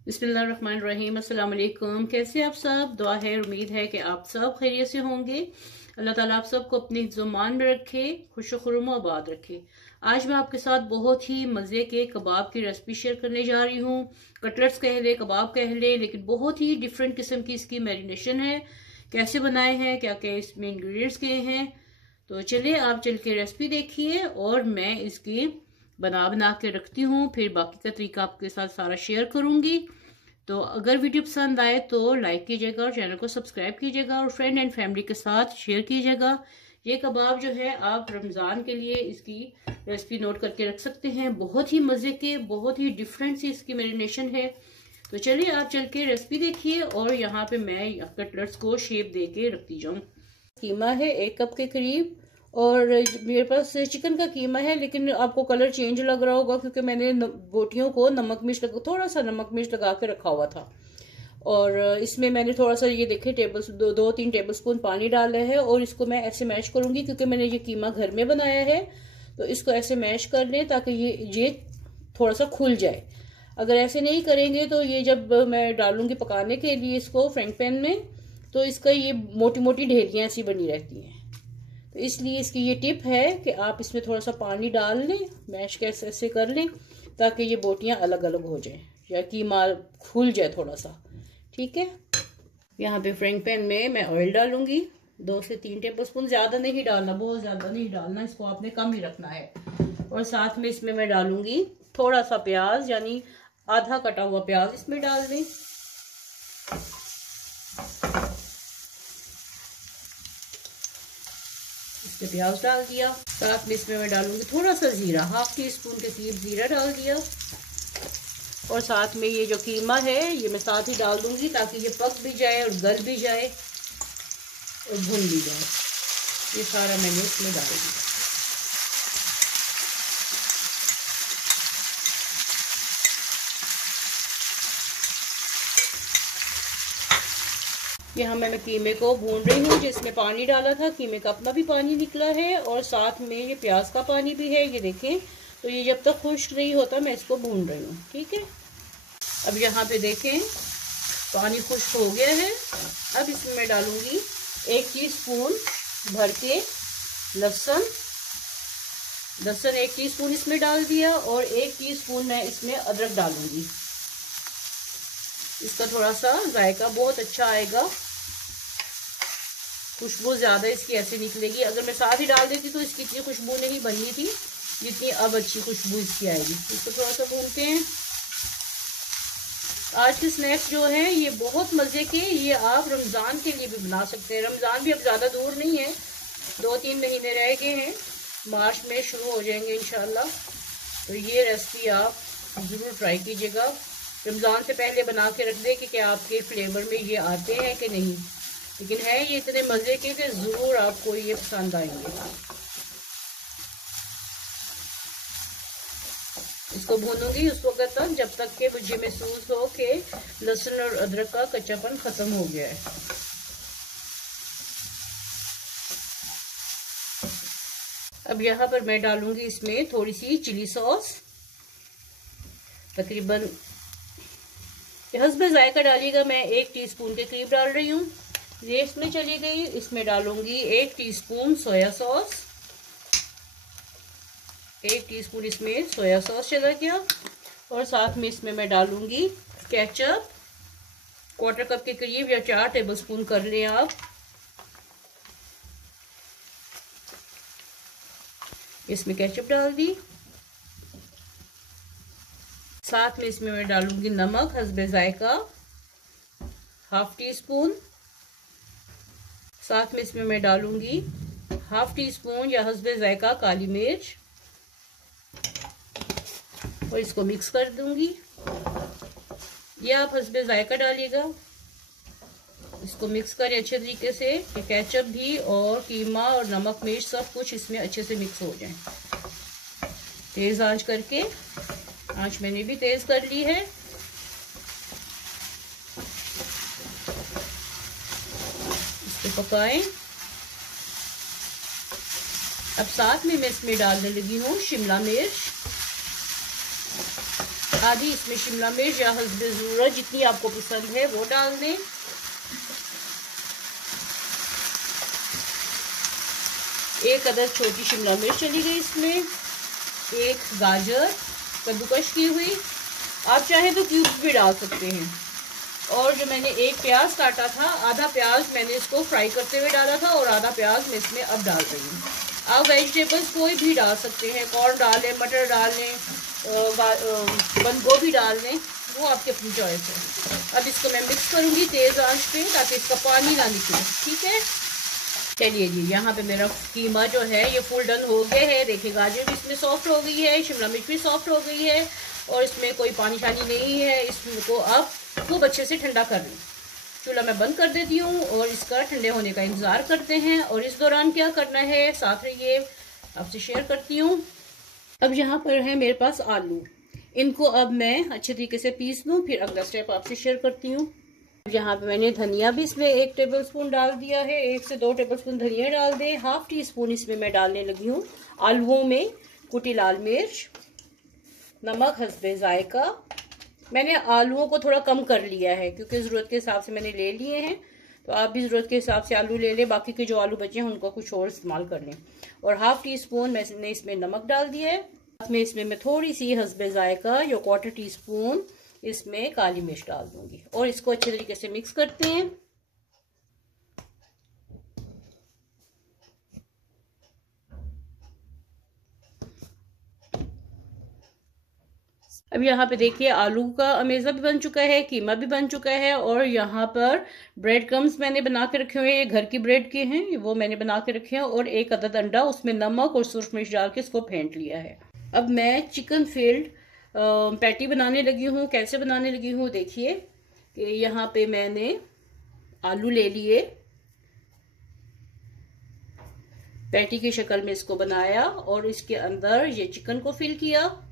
बिस्मिल्लाहिर्रहमानिर्रहीम। अस्सलाम वालेकुम। कैसे आप सब? दुआ है, उम्मीद है कि आप सब खैरियत से होंगे। अल्लाह ताला आप सबको अपनी ज़ुबान में रखे, खुश खुर्म आबाद रखे। आज मैं आपके साथ बहुत ही मज़े के कबाब की रेसिपी शेयर करने जा रही हूँ। कटलेट्स कह ले, कबाब कह ले, लेकिन बहुत ही डिफरेंट किस्म की इसकी मैरिनेशन है। कैसे बनाए हैं, क्या क्या इसमें इंग्रेडिएंट्स के हैं, तो चलिए आप चल के रेसिपी देखिए और मैं इसकी बना के रखती हूँ, फिर बाकी का तरीका आपके साथ सारा शेयर करूंगी। तो अगर वीडियो पसंद आए तो लाइक कीजिएगा और चैनल को सब्सक्राइब कीजिएगा और फ्रेंड एंड फैमिली के साथ शेयर कीजिएगा। ये कबाब जो है आप रमज़ान के लिए इसकी रेसिपी नोट करके रख सकते हैं। बहुत ही मज़े के, बहुत ही डिफरेंट सी इसकी मैरिनेशन है। तो चलिए आप चल के रेसिपी देखिए और यहाँ पे मैं कटलेट्स को शेप दे के रखती जाऊँ। कीमा है 1 कप के करीब और मेरे पास चिकन का कीमा है, लेकिन आपको कलर चेंज लग रहा होगा क्योंकि मैंने बोटियों को थोड़ा सा नमक मिर्च लगा के रखा हुआ था। और इसमें मैंने थोड़ा सा ये देखे दो तीन टेबल स्पून पानी डाला है और इसको मैं ऐसे मैश करूंगी क्योंकि मैंने ये कीमा घर में बनाया है। तो इसको ऐसे मैश कर लें ताकि ये थोड़ा सा खुल जाए। अगर ऐसे नहीं करेंगे तो ये जब मैं डालूंगी पकाने के लिए इसको फ्राइंग पैन में, तो इसका ये मोटी मोटी ढेरियां ऐसी बनी रहती हैं। तो इसलिए इसकी ये टिप है कि आप इसमें थोड़ा सा पानी डाल लें, मैश कैसे ऐसे कर लें ताकि ये बोटियां अलग अलग हो जाएं या कीमा खुल जाए थोड़ा सा। ठीक है, यहाँ पे फ्राइंग पैन में मैं ऑयल डालूंगी 2 से 3 टेबल स्पून। ज़्यादा नहीं डालना, बहुत ज़्यादा नहीं डालना, इसको आपने कम ही रखना है। और साथ में इसमें मैं डालूंगी थोड़ा सा प्याज, यानी आधा कटा हुआ प्याज इसमें डाल दें। इसमें प्याज डाल दिया। साथ में इसमें मैं डालूंगी थोड़ा सा जीरा, 1/2 टीस्पून के करीब जीरा डाल दिया। और साथ में ये जो कीमा है ये मैं साथ ही डाल दूंगी ताकि ये पक भी जाए और गल भी जाए और भुन भी जाए। ये सारा मैंने इसमें डाल दिया। यहाँ मैं कीमे को भून रही हूँ, जिसमें पानी डाला था कीमे का अपना भी पानी निकला है और साथ में ये प्याज का पानी भी है। ये देखें, तो ये जब तक खुश्क नहीं होता मैं इसको भून रही हूँ। ठीक है, अब यहाँ पे देखें पानी खुश्क हो गया है। अब इसमें मैं डालूंगी 1 टीस्पून भर के लहसुन 1 टीस्पून इसमें डाल दिया और 1 टीस्पून मैं इसमें अदरक डालूंगी। इसका थोड़ा सा जायका बहुत अच्छा आएगा, खुशबू ज्यादा इसकी ऐसे निकलेगी। अगर मैं साथ ही डाल देती तो इसकी इतनी खुशबू नहीं बननी थी जितनी अब अच्छी खुशबू इसकी आएगी। इसको थोड़ा सा भूनते हैं। आज के स्नैक्स जो हैं ये बहुत मजे के, ये आप रमजान के लिए भी बना सकते हैं। रमजान भी अब ज्यादा दूर नहीं है, 2-3 महीने रह गए हैं, मार्च में शुरू हो जाएंगे इंशाल्लाह। तो ये रेसिपी आप जरूर ट्राई कीजिएगा। रमज़ान से पहले बना के रख दें कि क्या आपके फ्लेवर में ये आते हैं कि नहीं, लेकिन है ये इतने मज़े के कि ज़रूर आपको ये पसंद आएंगे। इसको भूनूंगी उस वक्त तक जब तक कि मुझे महसूस हो कि लहसुन और अदरक का कच्चापन ख़त्म हो गया है। अब यहाँ पर मैं डालूंगी इसमें थोड़ी सी चिली सॉस, तकरीबन हस्बे जायका डालिएगा। मैं 1 टीस्पून के करीब डाल रही हूँ, ये इसमें चली गई। इसमें डालूंगी 1 टीस्पून सोया सॉस, 1 टीस्पून इसमें सोया सॉस चला गया। और साथ में इसमें मैं डालूंगी केचप, 1/4 कप के करीब या 4 टेबल स्पून कर लें आप। इसमें केचप डाल दी। साथ में इसमें मैं डालूंगी नमक हस्बे जायका 1/2 टीस्पून। साथ में इसमें मैं डालूंगी 1/2 टीस्पून या हस्बे जायका काली मिर्च और इसको मिक्स कर दूंगी। ये आप हस्बे जायका डालिएगा। इसको मिक्स करें अच्छे तरीके से कि केचप भी और कीमा और नमक मिर्च सब कुछ इसमें अच्छे से मिक्स हो जाए। तेज आंच करके, आंच मैंने भी तेज कर ली है। इसको पकाएं। अब साथ में मैं इसमें डालने लगी हूँ शिमला मिर्च। आधी इसमें शिमला मिर्च या हस्बे ज़रूरत जितनी आपको पसंद है वो डाल दें। एक अदद छोटी शिमला मिर्च चली गई इसमें, एक गाजर कद्दूकश की हुई, आप चाहें तो क्यूब्स भी डाल सकते हैं। और जो मैंने एक प्याज काटा था, आधा प्याज मैंने इसको फ्राई करते हुए डाला था और आधा प्याज मैं इसमें अब डाल रही हूँ। आप वेजिटेबल्स कोई भी डाल सकते हैं, कॉर्न डाल लें, मटर डाल लें, बंद गोभी डाल लें, वो आपकी अपनी चॉइस है। अब इसको मैं मिक्स करूँगी तेज़ आंच पे ताकि इसका पानी ना निकले। ठीक है, चलिए जी, यहाँ पे मेरा कीमा जो है ये फुल डन हो गया है। देखिए गाजर भी इसमें सॉफ्ट हो गई है, शिमला मिर्च भी सॉफ्ट हो गई है और इसमें कोई पानी शानी नहीं है। इसको अब खूब अच्छे से ठंडा कर लें। चूल्हा मैं बंद कर देती हूँ और इसका ठंडे होने का इंतज़ार करते हैं। और इस दौरान क्या करना है साथ रहिए, आपसे शेयर करती हूँ। अब यहाँ पर है मेरे पास आलू, इनको अब मैं अच्छे तरीके से पीस लूँ, फिर अगला स्टेप आपसे शेयर करती हूँ। यहाँ पे मैंने धनिया भी इसमें 1 टेबलस्पून डाल दिया है, 1 से 2 टेबलस्पून धनिया डाल दें। हाफ टी स्पून इसमें मैं डालने लगी हूँ आलूओं में कुटी लाल मिर्च, नमक हस्बे जायका। मैंने आलूओं को थोड़ा कम कर लिया है क्योंकि ज़रूरत के हिसाब से मैंने ले लिए हैं, तो आप भी ज़रूरत के हिसाब से आलू ले लें। बाकी के जो आलू बचे हैं उनको कुछ और इस्तेमाल कर लें। और हाफ टी स्पून मैंने इसमें नमक डाल दिया है। इसमें मैं थोड़ी सी हस्बे जायका या 1/4 टीस्पून इसमें काली मिर्च डाल दूंगी और इसको अच्छे तरीके से मिक्स करते हैं। अब यहाँ पे देखिए आलू का अमेज़ा भी बन चुका है, कीमा भी बन चुका है और यहाँ पर ब्रेड क्रम्स मैंने बना के रखे हुए हैं, घर की ब्रेड के हैं, वो मैंने बना के रखे हैं। और 1 अदद अंडा, उसमें नमक और सुर्ख मिर्च डाल के इसको फेंट लिया है। अब मैं चिकन फील्ड पैटी बनाने लगी हूँ। कैसे बनाने लगी हूँ देखिए कि यहाँ पे मैंने आलू ले लिए, पैटी की शक्ल में इसको बनाया और इसके अंदर ये चिकन को फिल किया।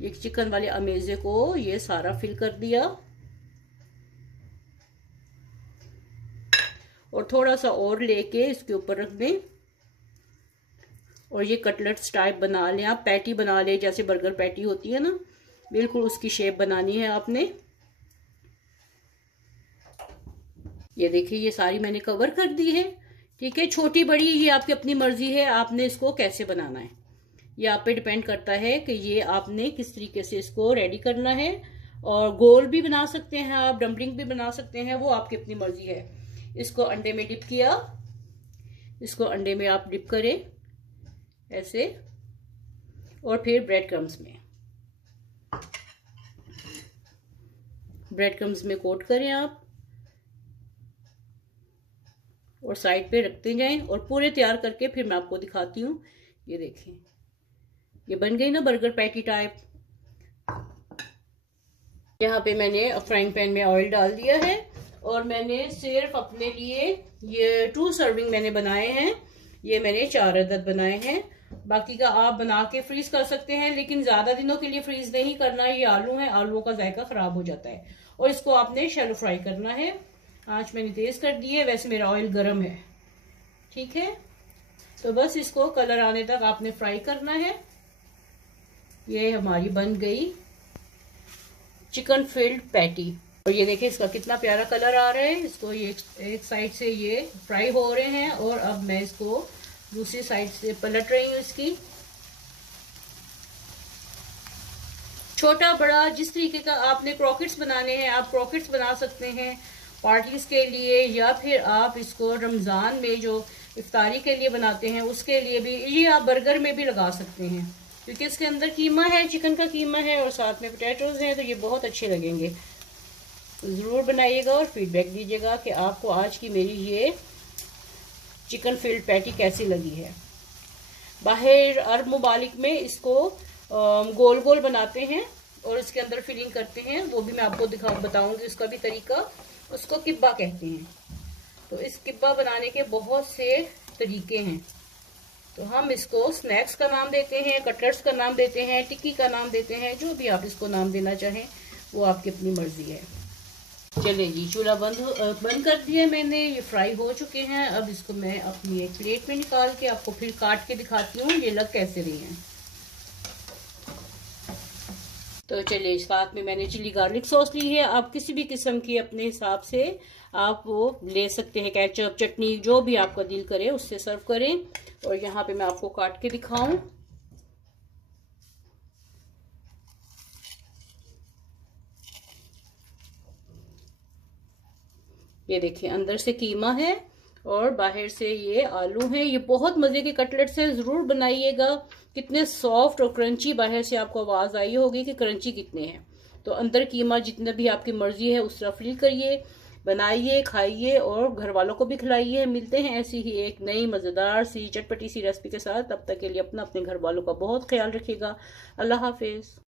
ये चिकन वाले अमेज़े को ये सारा फिल कर दिया और थोड़ा सा और लेके इसके ऊपर रख दें और ये कटलेट्स टाइप बना लें। आप पैटी बना लें, जैसे बर्गर पैटी होती है ना, बिल्कुल उसकी शेप बनानी है आपने। ये देखिए ये सारी मैंने कवर कर दी है। ठीक है, छोटी बड़ी ये आपकी अपनी मर्जी है, आपने इसको कैसे बनाना है ये आप पे डिपेंड करता है कि ये आपने किस तरीके से इसको रेडी करना है। और गोल भी बना सकते हैं आप, डम्पलिंग भी बना सकते हैं, वो आपकी अपनी मर्जी है। इसको अंडे में डिप किया, इसको अंडे में आप डिप करें ऐसे और फिर ब्रेड क्रम्स में कोट करें आप और साइड पे रखते जाएं और पूरे तैयार करके फिर मैं आपको दिखाती हूँ। ये देखें ये बन गई ना बर्गर पैटी टाइप। यहाँ पे मैंने फ्राइंग पैन में ऑयल डाल दिया है और मैंने सिर्फ अपने लिए ये 2 सर्विंग मैंने बनाए हैं। ये मैंने 4 अदद बनाए हैं, बाकी का आप बना के फ्रीज कर सकते हैं, लेकिन ज्यादा दिनों के लिए फ्रीज नहीं करना। ये आलू है, आलूओं का जायका खराब हो जाता है। और इसको आपने शैलो फ्राई करना है। आंच मैंने तेज कर दी है, वैसे मेरा ऑयल गर्म है। ठीक है, तो बस इसको कलर आने तक आपने फ्राई करना है। ये हमारी बन गई चिकन फील्ड पैटी और ये देखिए इसका कितना प्यारा कलर आ रहा है। इसको ये एक साइड से ये फ्राई हो रहे हैं और अब मैं इसको दूसरी साइड से पलट रही हूँ। इसकी छोटा बड़ा जिस तरीके का आपने क्रॉकेट्स बनाने हैं आप क्रॉकेट्स बना सकते हैं पार्टीज के लिए, या फिर आप इसको रमजान में जो इफ्तारी के लिए बनाते हैं उसके लिए भी। ये आप बर्गर में भी लगा सकते हैं क्योंकि इसके अंदर कीमा है, चिकन का कीमा है और साथ में पोटैटोज हैं, तो ये बहुत अच्छे लगेंगे। तो ज़रूर बनाइएगा और फीडबैक दीजिएगा कि आपको आज की मेरी ये चिकन फील्ड पैटी कैसी लगी है। बाहर अरब मुबालिक में इसको गोल गोल बनाते हैं और इसके अंदर फिलिंग करते हैं, वो भी मैं आपको बताऊंगी उसका भी तरीका। उसको किब्बा कहते हैं। तो इस किब्बा बनाने के बहुत से तरीके हैं। तो हम इसको स्नैक्स का नाम देते हैं, कटलेट्स का नाम देते हैं, टिक्की का नाम देते हैं, जो भी आप इसको नाम देना चाहें वो आपकी अपनी मर्जी है। चलिए जी, चूल्हा बंद कर दिया मैंने। ये फ्राई हो चुके हैं। अब इसको मैं अपनी एक प्लेट में निकाल के आपको फिर काट के दिखाती हूँ ये लग कैसे रही हैं। तो चलिए, साथ में मैंने चिली गार्लिक सॉस ली है। आप किसी भी किस्म की अपने हिसाब से आप वो ले सकते हैं, केचप, चटनी, जो भी आपका दिल करे उससे सर्व करें। और यहाँ पे मैं आपको काट के दिखाऊं। ये देखिए, अंदर से कीमा है और बाहर से ये आलू हैं। ये बहुत मजे के कटलेट्स हैं, जरूर बनाइएगा। कितने सॉफ्ट और क्रंची, बाहर से आपको आवाज आई होगी कि क्रंची कितने हैं। तो अंदर कीमा जितना भी आपकी मर्जी है उस तरह फिल करिए, बनाइए, खाइए और घर वालों को भी खिलाइए। मिलते हैं ऐसी ही एक नई मजेदार सी चटपटी सी रेसिपी के साथ। तब तक के लिए अपना अपने घर वालों का बहुत ख्याल रखिएगा। अल्लाह हाफिज।